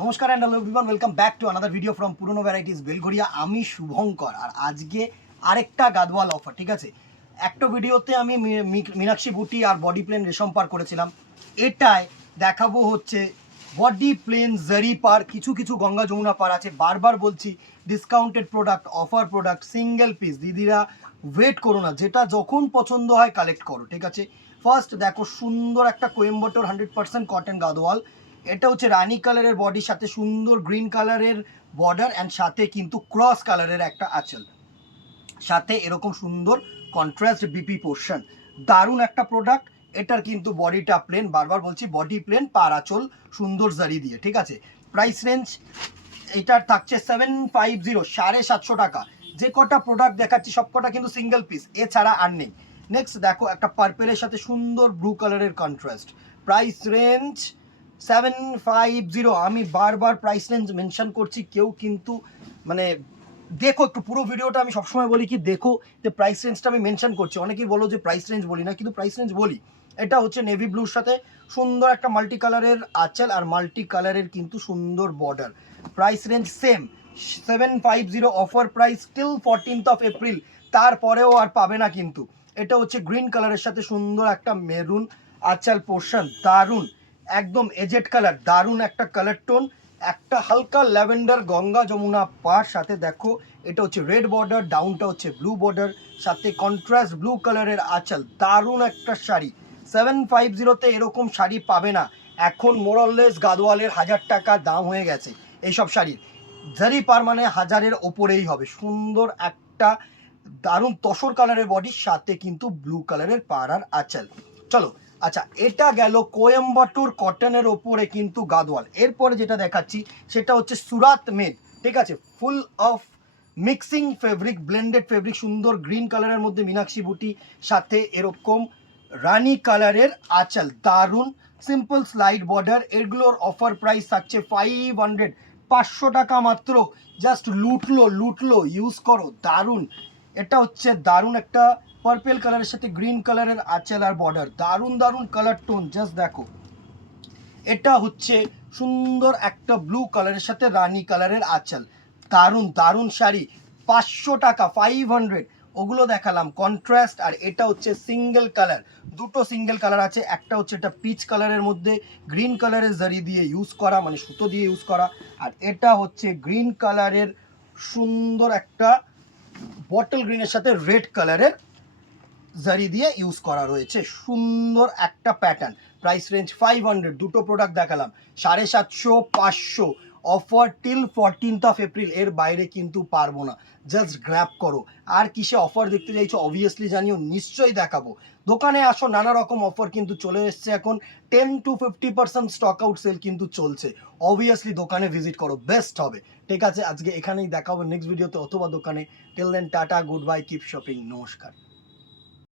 নমস্কার and hello everyone, welcome back to another video from পুরনো varieties Belgharia. আমি শুভঙ্কর, আর আজকে আরেকটা গাদওয়াল অফার। ঠিক আছে, একটা ভিডিওতে আমি মীনাক্ষী বুটি আর বডি প্লেন রেশম পার করেছিলাম। এটায় দেখাবো হচ্ছে বডি প্লেন জারি পার, কিছু কিছু গঙ্গা যমুনা পার আছে। বারবার বলছি, discounted product, offer product, single piece. দিদিরা ওয়েট করো না, যেটা যখন পছন্দ হয় কালেক্ট করো। ঠিক আছে, ফার্স্ট দেখো সুন্দর একটা কোয়েম্বাটোর 100% কটন গাদওয়াল। এটা হচ্ছে রানী কালারের বডির সাথে সুন্দর গ্রিন কালারের বর্ডার অ্যান্ড সাথে কিন্তু ক্রস কালারের একটা আঁচল, সাথে এরকম সুন্দর কন্ট্রাস্ট বিপি পোর্শন। দারুণ একটা প্রোডাক্ট। এটার কিন্তু বডিটা প্লেন, বারবার বলছি বডি প্লেন, পার আঁচল সুন্দর জারি দিয়ে। ঠিক আছে, প্রাইস রেঞ্জ এটার থাকছে 750, 750 টাকা। যে কটা প্রোডাক্ট দেখাচ্ছি সব কটা কিন্তু সিঙ্গেল পিস, এছাড়া আর নেই। নেক্সট দেখো একটা পার্পেলের সাথে সুন্দর ব্লু কালারের কন্ট্রাস্ট। Price range 750। আমি বারবার প্রাইস রেঞ্জ মেনশন করছি, কেউ কিন্তু মানে দেখো একটু পুরো ভিডিওটা। আমি সবসময় বলি কি, দেখো যে প্রাইস রেঞ্জটা আমি মেনশন করছি। অনেকেই বলো যে প্রাইস রেঞ্জ বলি না, কিন্তু প্রাইস রেঞ্জ বলি। এটা হচ্ছে নেভি ব্লুর সাথে সুন্দর একটা মাল্টি কালারের আঁচল আর মাল্টি কালারের কিন্তু সুন্দর border. Price range same 750। Offer price till 14th of April, তারপরেও আর পাবে না কিন্তু। এটা হচ্ছে গ্রিন কালারের সাথে সুন্দর একটা মেরুন আঁচল পোর্শন, দারুণ একদম এজেড কালার, দারুণ একটা কালার টোন। একটা হালকা ল্যাভেন্ডার গঙ্গা যমুনা পার, সাথে দেখো এটা হচ্ছে রেড বর্ডার, ডাউনটা হচ্ছে ব্লু বর্ডার, সাথে কন্ট্রাস্ট ব্লু কালারের আঁচল। দারুণ একটা শাড়ি। 750-তে এরকম শাড়ি পাবে না। এখন মোরললেস গাদওয়ালের 1000 টাকা দাম হয়ে গেছে এইসব শাড়ির। জারি পার মানে 1000-এর ওপরেই হবে। সুন্দর একটা দারুণ তসর কালারের বডির সাথে কিন্তু ব্লু কালারের পার আর আঁচল। চলো, আচ্ছা এটা গেল কোয়েম্বাটোর কটনের ওপরে কিন্তু গাদওয়াল। এরপরে যেটা দেখাচ্ছি সেটা হচ্ছে সুরাত মেড। ঠিক আছে, full of mixing fabric, blended fabric, সুন্দর গ্রিন কালারের মধ্যে মীনাক্ষী বুটি, সাথে এরকম রানী কালারের আঁচল, দারুণ সিম্পল স্লাইড বর্ডার। এগুলোর অফার প্রাইস থাকছে 500, 500 টাকা মাত্র। জাস্ট লুটলো ইউজ করো, দারুণ। এটা হচ্ছে দারুণ একটা পার্পেল কালারের সাথে গ্রিন কালারের আঁচল আর বর্ডার, দারুণ দারুণ কালার টোন। জাস্ট দেখো, এটা হচ্ছে সুন্দর একটা ব্লু কালারের সাথে রানী কালারের আঁচল, দারুণ দারুণ শাড়ি। 500 টাকা, 500। ওগুলো দেখালাম কন্ট্রাস্ট, আর এটা হচ্ছে সিঙ্গেল কালার। দুটো সিঙ্গেল কালার আছে, একটা হচ্ছে এটা পিচ কালারের মধ্যে গ্রিন কালারের জারি দিয়ে ইউজ করা, মানে সুতো দিয়ে ইউজ করা, আর এটা হচ্ছে গ্রিন কালারের সুন্দর একটা বটল গ্রিনের সাথে রেড কালারের জারি দিয়ে ইউজ করা রয়েছে। সুন্দর একটা প্যাটার্ন। Price range 500। দুটো প্রোডাক্ট দেখালাম, 750, 500। Offer till 14th of April, এর বাইরে কিন্তু পারবো না। জাস্ট গ্র্যাব করো। আর কিসে অফার দেখতে চাইছো অবভিয়াসলি জানিও, নিশ্চয়ই দেখাবো। দোকানে আসো, নানা রকম অফার কিন্তু চলে এসছে এখন। 10 to 50% স্টক আউট সেল কিন্তু চলছে। অবভিয়াসলি দোকানে ভিজিট করো, বেস্ট হবে। ঠিক আছে, আজকে এখানেই দেখাবো নেক্সট ভিডিওতে অথবা দোকানে। Till then tata, good bye, keep shopping, নমস্কার।